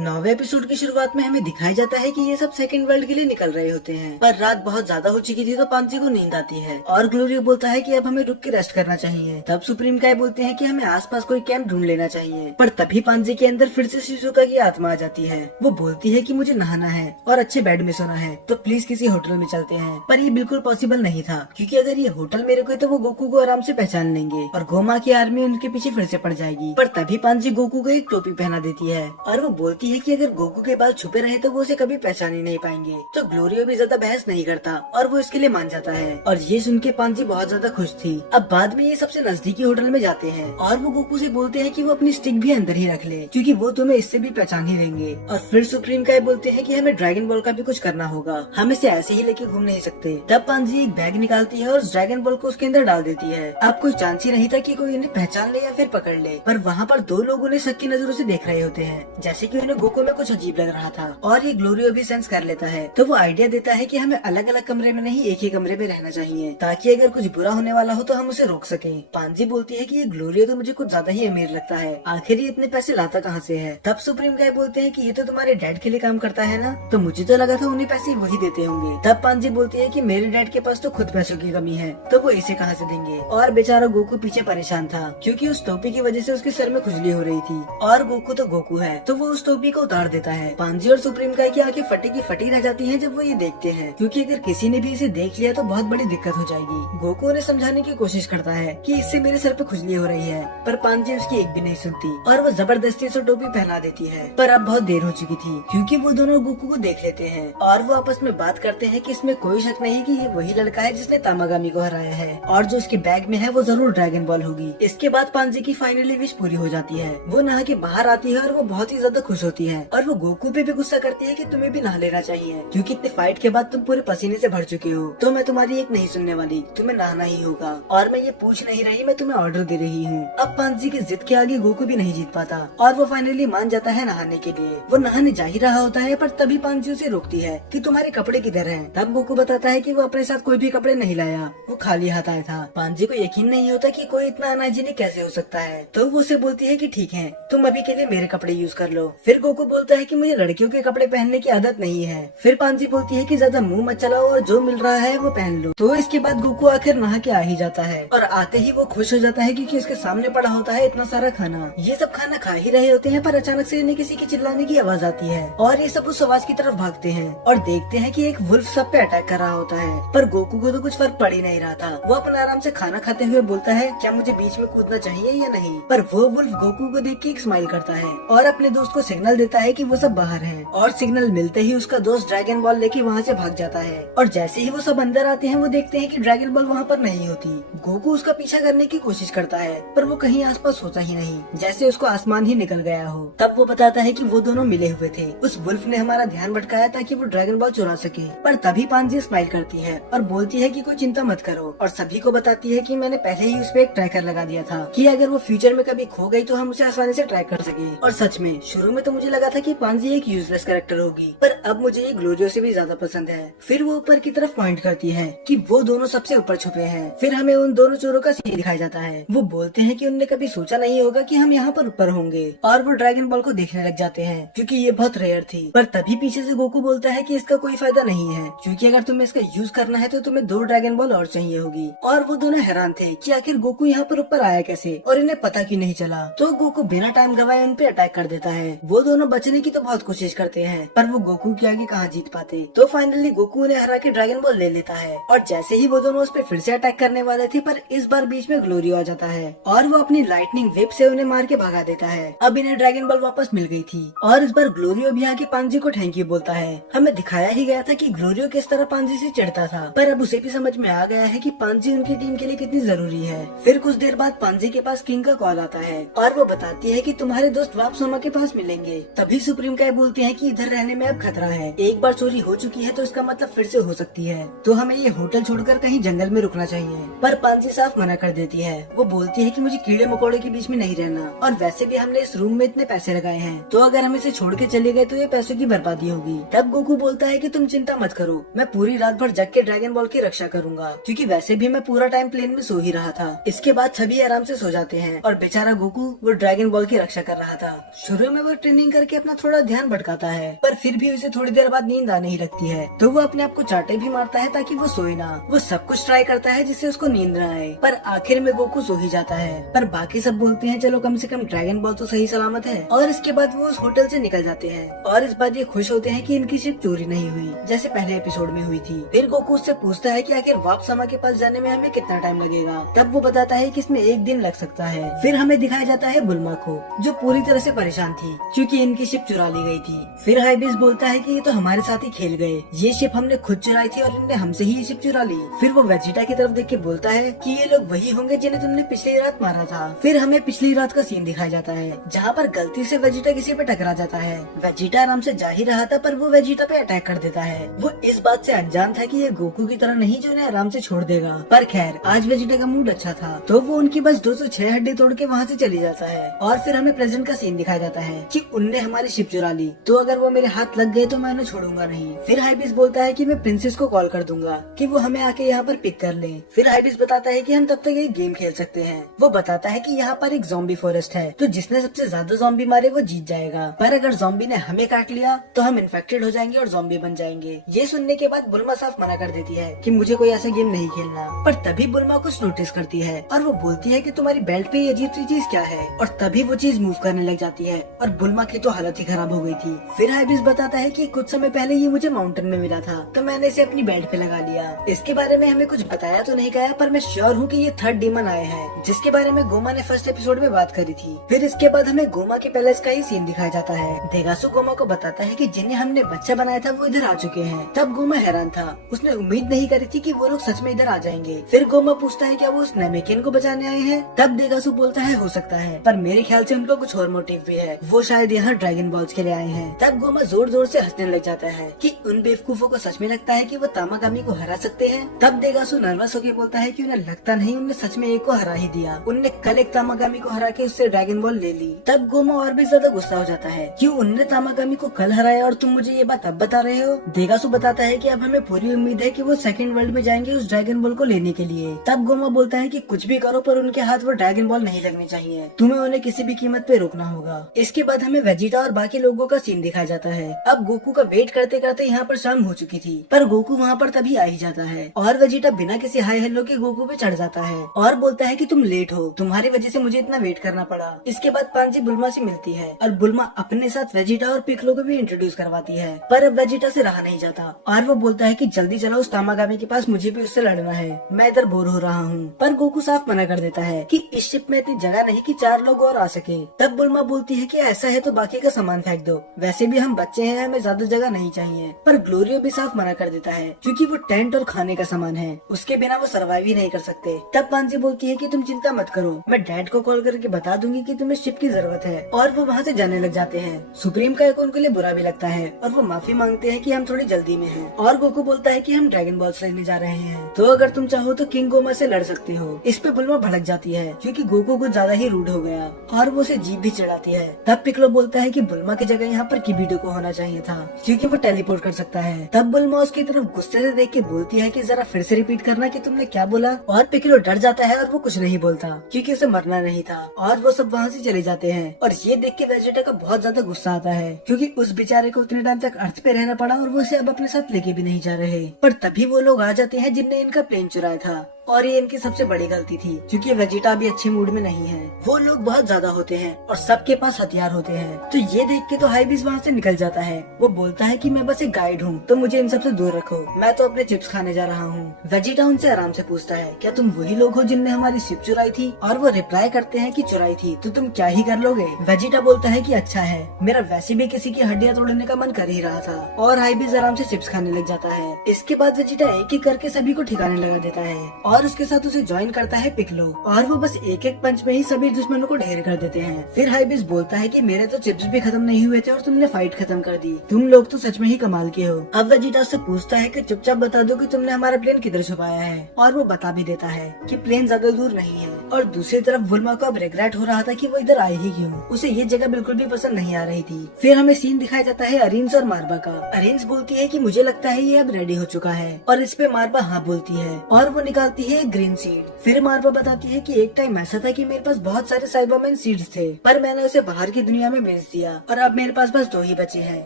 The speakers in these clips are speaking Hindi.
9वें एपिसोड की शुरुआत में हमें दिखाया जाता है कि ये सब सेकंड वर्ल्ड के लिए निकल रहे होते हैं, पर रात बहुत ज्यादा हो चुकी थी तो पांजी को नींद आती है और ग्लोरियो बोलता है कि अब हमें रुक के रेस्ट करना चाहिए। तब सुप्रीम काय बोलते हैं कि हमें आसपास कोई कैंप ढूंढ लेना चाहिए, पर तभी पांजी के अंदर फिर से शिजुका की आत्मा आ जाती है। वो बोलती है कि मुझे नहाना है और अच्छे बेड में सोना है, तो प्लीज किसी होटल में चलते हैं। पर ये बिल्कुल पॉसिबल नहीं था, क्योंकि अगर ये होटल मेरे को है तो वो गोकू को आराम से पहचान लेंगे और गोमा की आर्मी उनके पीछे फिर से पड़ जाएगी। पर तभी पांजी गोकू को एक टोपी पहना देती है और वो बोलती है कि अगर गोकू के बाल छुपे रहे तो वो उसे कभी पहचान ही नहीं पाएंगे। तो ग्लोरियो भी ज्यादा बहस नहीं करता और वो इसके लिए मान जाता है, और ये सुन के पांजी बहुत ज्यादा खुश थी। अब बाद में ये सबसे नजदीकी होटल में जाते हैं और वो गोकू से बोलते हैं कि वो अपनी स्टिक भी अंदर ही रख ले, क्योंकि वो तुम्हें इससे भी पहचान ही लेंगे। और फिर सुप्रीम काय बोलते हैं कि हमें ड्रैगन बॉल का भी कुछ करना होगा, हम इसे ऐसे ही लेके घूम नहीं सकते। तब पांजी एक बैग निकालती है और ड्रैगन बॉल को उसके अंदर डाल देती है। अब कोई चांस ही नहीं था कि कोई इन्हें पहचान ले या फिर पकड़ ले, पर वहाँ पर दो लोग उन्हें शक की नजरों से देख रहे होते हैं, जैसे कि उन्हें गोकू में कुछ अजीब लग रहा था। और ये ग्लोरियो भी सेंस कर लेता है, तो वो आइडिया देता है कि हमें अलग अलग कमरे में नहीं एक ही कमरे में रहना चाहिए, ताकि अगर कुछ बुरा होने वाला हो तो हम उसे रोक सकें। पांजी बोलती है कि ये ग्लोरियो तो मुझे कुछ ज्यादा ही अमीर लगता है, आखिर ये इतने पैसे लाता कहाँ से है। तब सुप्रीम काय बोलते हैं कि ये तो तुम्हारे डैड के लिए काम करता है ना, तो मुझे तो लगा था उन्हें पैसे वही देते होंगे। तब पांजी बोलती है कि मेरे डैड के पास तो खुद पैसों की कमी है, तो वो इसे कहाँ से देंगे। और बेचारा गोकू पीछे परेशान था, क्योंकि उस टोपी की वजह से उसके सर में खुजली हो रही थी, और गोकू तो गोकू है, तो वो उस टोपी को उतार देता है। पांजी और सुप्रीम काय की आंखें फटी की फटी रह जाती हैं जब वो ये देखते हैं, क्योंकि अगर किसी ने भी इसे देख लिया तो बहुत बड़ी दिक्कत हो जाएगी। गोकू उन्हें समझाने की कोशिश करता है कि इससे मेरे सर पे खुजली हो रही है, पर पांजी उसकी एक भी नहीं सुनती और वो जबरदस्ती से टोपी पहना देती है। पर अब बहुत देर हो चुकी थी, क्योंकि वो दोनों गोकू को देख लेते हैं और वो आपस में बात करते हैं कि इसमें कोई शक नहीं कि ये वही लड़का है जिसने तामागामी को हराया है, और जो उसके बैग में है वो जरूर ड्रैगन बॉल होगी। इसके बाद पांजी की फाइनली विश पूरी हो जाती है। वो नहा के बाहर आती है और वो बहुत ही ज्यादा खुश होती है, और वो गोकू पे भी गुस्सा करती है कि तुम्हें भी नहा लेना चाहिए, क्योंकि इतने फाइट के बाद तुम पूरे पसीने से भर चुके हो, तो मैं तुम्हारी एक नहीं सुनने वाली, तुम्हें नहाना ही होगा। और मैं ये पूछ नहीं रही, मैं तुम्हें ऑर्डर दे रही हूँ। अब पांजी की जिद के आगे गोकू भी नहीं जीत पाता और वो फाइनली मान जाता है नहाने के लिए। वो नहाने जा ही रहा होता है, पर तभी पांजी उसे रोकती है कि तुम्हारे कपड़े किधर हैं। तब गोकू बताता है कि वो अपने साथ कोई भी कपड़े नहीं लाया, वो खाली हाथ आया था। पांजी को यकीन नहीं होता कि कोई इतना अनहाइजीनिक कैसे हो सकता है, तो वो उसे बोलती है कि ठीक है, तुम अभी के लिए मेरे कपड़े यूज कर लो। फिर गोकू बोलता है कि मुझे लड़कियों के कपड़े पहनने की आदत नहीं है। फिर पांजी बोलती है कि ज्यादा मुंह मत चलाओ और जो मिल रहा है वो पहन लो। तो इसके बाद गोकू आखिर नहा के आ ही जाता है, और आते ही वो खुश हो जाता है क्योंकि उसके सामने पड़ा होता है इतना सारा खाना। ये सब खाना खा ही रहे होते हैं, पर अचानक से इन्हें किसी के चिल्लाने की आवाज आती है और ये सब उस आवाज की तरफ भागते हैं और देखते हैं कि एक वुल्फ सब पे अटैक कर रहा होता है। पर गोकू को तो कुछ फर्क पड़ ही नहीं रहा था, वो अपना आराम से खाना खाते हुए बोलता है क्या मुझे बीच में कूदना चाहिए या नहीं। पर वो वुल्फ गोकू को देख के एक स्माइल करता है और अपने दोस्त को सिग्नल देता है कि वो सब बाहर हैं, और सिग्नल मिलते ही उसका दोस्त ड्रैगन बॉल लेके वहाँ से भाग जाता है। और जैसे ही वो सब अंदर आते हैं वो देखते हैं कि ड्रैगन बॉल वहाँ पर नहीं होती। गोकू उसका पीछा करने की कोशिश करता है, पर वो कहीं आसपास होता ही नहीं, जैसे उसको आसमान ही निकल गया हो। तब वो बताता है कि वो दोनों मिले हुए थे, उस वुल्फ ने हमारा ध्यान भटकाया ताकि वो ड्रैगन बॉल चुरा सके। पर तभी पांजी स्माइल करती है और बोलती है कि कोई चिंता मत करो, और सभी को बताती है कि मैंने पहले ही उस पे एक ट्रैकर लगा दिया था कि अगर वो फ्यूचर में कभी खो गई तो हम उसे आसानी से ट्रैक कर सके। और सच में शुरू में तो मुझे लगा था कि पांजी एक यूजलेस कैरेक्टर होगी, पर अब मुझे ये ग्लोरियो से भी ज्यादा पसंद है। फिर वो ऊपर की तरफ पॉइंट करती है कि वो दोनों सबसे ऊपर छुपे हैं। फिर हमें उन दोनों चोरों का सीन दिखाया जाता है। वो बोलते हैं कि उनने कभी सोचा नहीं होगा कि हम यहाँ पर ऊपर होंगे, और वो ड्रैगन बॉल को देखने लग जाते हैं क्योंकि ये बहुत रेयर थी। पर तभी पीछे से गोकू बोलता है कि इसका कोई फायदा नहीं है, क्योंकि अगर तुम्हें इसका यूज करना है तो तुम्हें 2 ड्रैगन बॉल और चाहिए होगी। और वो दोनों हैरान थे कि आखिर गोकू यहाँ पर ऊपर आया कैसे और इन्हें पता क्यों नहीं चला। तो गोकू बिना टाइम गवाए उन पे अटैक कर देता है। वो दोनों बचने की तो बहुत कोशिश करते हैं, पर वो गोकू के आगे कहाँ जीत पाते। तो फाइनली गोकू उन्हें हरा के ड्रैगन बॉल ले लेता है, और जैसे ही वो दोनों उस पे फिर से अटैक करने वाले थे, पर इस बार बीच में ग्लोरियो आ जाता है और वो अपनी लाइटनिंग वेब से उन्हें मार के भगा देता है। अब इन्हें ड्रैगन बॉल वापस मिल गई थी, और इस बार ग्लोरियो भी आके पांजी को थैंक यू बोलता है। हमें दिखाया ही गया था कि ग्लोरियो किस तरह पांजी से चिढ़ता था, पर अब उसे भी समझ में आ गया है कि पांजी उनकी टीम के लिए कितनी जरूरी है। फिर कुछ देर बाद पांजी के पास किंग का कॉल आता है और वो बताती है कि तुम्हारे दोस्त वापसोमा के पास मिलेंगे। तभी सुप्रीम काय बोलते हैं कि इधर रहने में अब खतरा है, एक बार चोरी हो चुकी है तो इसका मतलब फिर से हो सकती है, तो हमें ये होटल छोड़कर कहीं जंगल में रुकना चाहिए। पर पांजी साफ मना कर देती है। वो बोलती है कि मुझे कीड़े मकोड़े के बीच में नहीं रहना, और वैसे भी हमने इस रूम में इतने पैसे लगाए हैं, तो अगर हम इसे छोड़ के चले गए तो ये पैसों की बर्बादी होगी। तब गोकू बोलता है कि तुम चिंता मत करो, मैं पूरी रात भर जग के ड्रैगन बॉल की रक्षा करूंगा, क्योंकि वैसे भी मैं पूरा टाइम प्लेन में सो ही रहा था। इसके बाद सभी आराम से सो जाते हैं और बेचारा गोकू वो ड्रैगन बॉल की रक्षा कर रहा था। शुरू में वो ट्रेनिंग स्विमिंग करके अपना थोड़ा ध्यान भटकाता है, पर फिर भी उसे थोड़ी देर बाद नींद आने ही लगती है। तो वो अपने आप को चाटे भी मारता है ताकि वो सोए ना। वो सब कुछ ट्राई करता है जिससे उसको नींद न आए, पर आखिर में गोकू सो ही जाता है। पर बाकी सब बोलते हैं चलो कम से कम ड्रैगन बॉल तो सही सलामत है, और इसके बाद वो उस होटल से निकल जाते हैं। और इस बात ये खुश होते हैं कि इनकी शिप चोरी नहीं हुई जैसे पहले एपिसोड में हुई थी। फिर गोकू उससे पूछता है कि आखिर वापसामा के पास जाने में हमें कितना टाइम लगेगा। तब वो बताता है कि इसमें 1 दिन लग सकता है। फिर हमें दिखाया जाता है बुल्मा को, जो पूरी तरह से परेशान थी क्योंकि इनकी शिप चुरा ली गई थी। फिर हाइबिस बोलता है कि ये तो हमारे साथ ही खेल गए, ये शिप हमने खुद चुराई थी और इनने हमसे ही ये शिप चुरा ली। फिर वो वेजिटा की तरफ देख के बोलता है कि ये लोग वही होंगे जिन्हें तुमने पिछली रात मारा था। फिर हमें पिछली रात का सीन दिखाया जाता है जहाँ पर गलती से वेजिटा किसी पे टकरा जाता है। वेजिटा आराम से जा ही रहा था पर वो वेजिटा पे अटैक कर देता है। वो इस बात से अनजान था कि ये गोकू की तरह नहीं जो उन्हें आराम से छोड़ देगा। पर खैर आज वेजिटा का मूड अच्छा था तो वो उनकी बस 206 हड्डी तोड़ के वहाँ से चली जाता है। और फिर हमें प्रेजेंट का सीन दिखाया जाता है कि उनने हमारी शिप चुरा ली, तो अगर वो मेरे हाथ लग गए तो मैं उन्हें छोड़ूंगा नहीं। फिर हाइबिस बोलता है कि मैं प्रिंसेस को कॉल कर दूंगा कि वो हमें आके यहाँ पर पिक कर ले। फिर हाइबिस बताता है कि हम तब तक एक गेम खेल सकते हैं। वो बताता है कि यहाँ पर एक ज़ॉम्बी फॉरेस्ट है, तो जिसने सबसे ज्यादा ज़ॉम्बी मारे वो जीत जाएगा। पर अगर ज़ॉम्बी ने हमें काट लिया तो हम इन्फेक्टेड हो जाएंगे और ज़ॉम्बी बन जाएंगे। ये सुनने के बाद बुल्मा साफ मना कर देती है कि मुझे कोई ऐसा गेम नहीं खेलना। पर तभी बुल्मा कुछ नोटिस करती है और वो बोलती है कि तुम्हारी बेल्ट पे ये अजीब सी चीज क्या है, और तभी वो चीज मूव करने लग जाती है और बुल्मा की तो हालत ही खराब हो गई थी। फिर हाइबिस बताता है कि कुछ समय पहले ये मुझे माउंटेन में मिला था तो मैंने इसे अपनी बेल्ट पे लगा लिया। इसके बारे में हमें कुछ बताया तो नहीं गया, पर मैं श्योर हूँ कि ये थर्ड डीमन आए हैं जिसके बारे में गोमा ने फर्स्ट एपिसोड में बात करी थी। फिर इसके बाद हमें गोमा के पैलेस का ही सीन दिखाया जाता है। देगासु गोमा को बताता है कि जिन्हें हमने बच्चा बनाया था वो इधर आ चुके हैं। तब गोमा हैरान था, उसने उम्मीद नहीं करी थी कि वो लोग सच में इधर आ जाएंगे। फिर गोमा पूछता है क्या वो उस नेमेकिन को बचाने आए हैं। तब देगासु बोलता है हो सकता है, पर मेरे ख्याल से उनका कुछ और मोटिव भी है, वो शायद यहाँ ड्रैगन बॉल्स के लिए आए हैं। तब गोमा जोर जोर से हंसने लग जाता है कि उन बेवकूफों को सच में लगता है कि वो तामागामी को हरा सकते हैं। तब देगासु नर्वस होकर बोलता है कि उन्हें लगता नहीं, उनने सच में एक को हरा ही दिया, उनने कल एक तामागामी को हरा के उससे ड्रैगन बॉल ले ली। तब गोमा और भी ज्यादा गुस्सा हो जाता है कि उनने तामागामी को कल हराया और तुम मुझे ये बात अब बता रहे हो। देगासु बताता है कि अब हमें पूरी उम्मीद है कि वो सेकंड वर्ल्ड में जाएंगे उस ड्रैगन बॉल को लेने के लिए। तब गोमा बोलता है कि कुछ भी करो पर उनके हाथ वो ड्रैगन बॉल नहीं लगनी चाहिए, तुम्हें उन्हें किसी भी कीमत पे रोकना होगा। इसके बाद हमें वेजिटा और बाकी लोगों का सीन दिखाया जाता है। अब गोकू का वेट करते करते यहाँ पर शाम हो चुकी थी, पर गोकू वहाँ पर तभी आ ही जाता है और वेजिटा बिना किसी हाय हेलो के गोकू पे चढ़ जाता है और बोलता है कि तुम लेट हो, तुम्हारी वजह से मुझे इतना वेट करना पड़ा। इसके बाद पांची बुल्मा से मिलती है और बुल्मा अपने साथ वेजिटा और पिकलो को भी इंट्रोड्यूस करवाती है, पर अब वेजिटा से रहा नहीं जाता और वो बोलता है कि जल्दी चलो उस तामागामी के पास, मुझे भी उससे लड़ना है, मैं इधर बोर हो रहा हूँ। पर गोकू साफ मना कर देता है कि इस शिप में इतनी जगह नहीं कि 4 लोग और आ सके। तब बुल्मा बोलती है कि ऐसा है तो बाकी का सामान फेंक दो, वैसे भी हम बच्चे हैं, हमें ज्यादा जगह नहीं चाहिए। पर ग्लोरियो भी साफ मना कर देता है क्योंकि वो टेंट और खाने का सामान है, उसके बिना वो सर्वाइव ही नहीं कर सकते। तब पांची बोलती है कि तुम चिंता मत करो, मैं डैड को कॉल करके बता दूंगी कि तुम्हें शिप की जरूरत है, और वो वहाँ से जाने लग जाते हैं। सुप्रीम का उनके लिए बुरा भी लगता है और वो माफी मांगते हैं कि हम थोड़ी जल्दी में हैं। और गोकू बोलता है कि हम ड्रैगन बॉल्स लेने जा रहे हैं, तो अगर तुम चाहो तो किंग गोमा से लड़ सकते हो। इस पे बुल्मा भड़क जाती है क्योंकि गोकू कुछ ज्यादा ही रूड हो गया और वो उसे जीप भी चढ़ाती है। तब पिकलो बोलता है कि बुल्मा की जगह यहाँ पर किबीडो को होना चाहिए था क्योंकि वो टेलीपोर्ट कर सकता है। तब बुल्मा उसकी तरफ गुस्से से देख के बोलती है कि जरा फिर से रिपीट करना कि तुमने क्या बोला। और पिकलो डर जाता है और वो कुछ नहीं बोलता क्योंकि उसे मरना नहीं था और वो सब वहाँ से चले जाते हैं। और ये देख के वेजिटा का बहुत ज्यादा गुस्सा आता है क्योंकि उस बेचारे को उतने टाइम तक अर्थ पे रहना पड़ा और वो उसे अब अपने साथ लेके भी नहीं जा रहे। पर तभी वो लोग आ जाते हैं जिनने इनका प्लेन चुराया था और ये इनकी सबसे बड़ी गलती थी क्योंकि वेजिटा भी अच्छे मूड में नहीं है। वो लोग बहुत ज्यादा होते हैं और सबके पास हथियार होते हैं। तो ये देख के तो हाइबिस वहाँ से निकल जाता है। वो बोलता है कि मैं बस एक गाइड हूँ तो मुझे इन सबसे दूर रखो, मैं तो अपने चिप्स खाने जा रहा हूँ। वेजिटा उनसे आराम से पूछता है क्या तुम वही लोग हो जिनने हमारी शिप चुराई थी, और वो रिप्लाई करते हैं कि चुराई थी तो तुम क्या ही कर लोगे। वेजिटा बोलता है कि अच्छा है, मेरा वैसे भी किसी की हड्डियां तोड़ने का मन कर ही रहा था, और हाइबिस आराम से चिप्स खाने लग जाता है। इसके बाद वेजिटा एक एक करके सभी को ठिकाने लगा देता है और उसके साथ उसे ज्वाइन करता है पिकलो, और वो बस एक एक पंच में ही सभी दुश्मनों को ढेर कर देते हैं। फिर हाइबिस बोलता है कि मेरे तो चिप्स भी खत्म नहीं हुए थे और तुमने फाइट खत्म कर दी, तुम लोग तो सच में ही कमाल के हो। अब वेजिटा से पूछता है कि चुपचाप बता दो कि तुमने हमारा प्लेन किधर छुपाया है, और वो बता भी देता है कि प्लेन ज्यादा दूर नहीं है। और दूसरी तरफ बुल्मा को अब रिग्रेट हो रहा था कि वो इधर आए ही क्यों, उसे ये जगह बिल्कुल भी पसंद नहीं आ रही थी। फिर हमें सीन दिखाया जाता है अरिन्स और मारबा का। अरिन्स बोलती है कि मुझे लगता है ये अब रेडी हो चुका है, और इस पे मारबा हाँ बोलती है और वो निकालती है एक ग्रीन सीड। फिर मार्वा बताती है कि एक टाइम ऐसा था कि मेरे पास बहुत सारे साइबरमैन सीड्स थे, पर मैंने उसे बाहर की दुनिया में बेच दिया और अब मेरे पास बस 2 ही बचे हैं।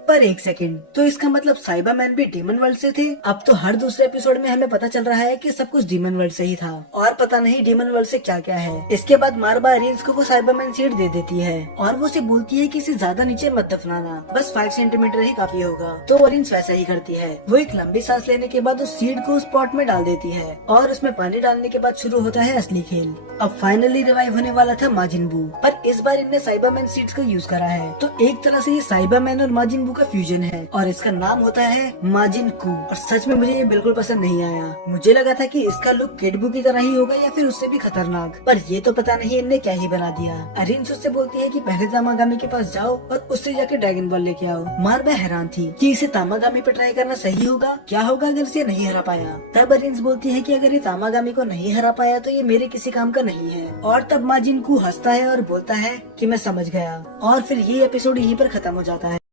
पर एक सेकंड, तो इसका मतलब साइबरमैन भी डीमन वर्ल्ड से थे? अब तो हर दूसरे एपिसोड में हमें पता चल रहा है कि सब कुछ डीमन वर्ल्ड से ही था और पता नहीं डीमन वर्ल्ड से क्या क्या है। इसके बाद मार्वा अरियंस को वो साइबरमैन सीड दे देती है और वो उसे बोलती है कि इसे ज्यादा नीचे मत दफनाना, बस 5 सेंटीमीटर ही काफी होगा। तो अरियंस वैसा ही करती है। वो एक लंबी सांस लेने के बाद उस सीड को उस पॉट में डाल देती है और उसमें पानी डालने के बाद शुरू होता है असली खेल। अब फाइनली रिवाइव होने वाला था माजिन बू, पर इस बार इनने साइबरमैन सीड्स का यूज करा है। तो एक तरह से ये साइबरमैन और माजिन बू का फ्यूजन है और इसका नाम होता है माजिन कू। और सच में मुझे ये बिल्कुल पसंद नहीं आया। मुझे लगा था कि इसका लुक किड बू की तरह ही होगा या फिर उससे भी खतरनाक, पर ये तो पता नहीं इनने क्या ही बना दिया। अरिंस उससे बोलती है कि पहले तामागामी के पास जाओ और उससे जाके ड्रैगन बॉल लेके आओ। मार्वा हैरान थी कि इसे तामागामी पे ट्राई करना सही होगा, क्या होगा अगर इसे नहीं हरा पाया। तब अरिंस बोलती है कि अगर ये तामागामी को नहीं हरा पाया तो ये मेरे किसी काम का नहीं है। और तब माजिन कू हंसता है और बोलता है कि मैं समझ गया। और फिर ये एपिसोड यहीं पर खत्म हो जाता है।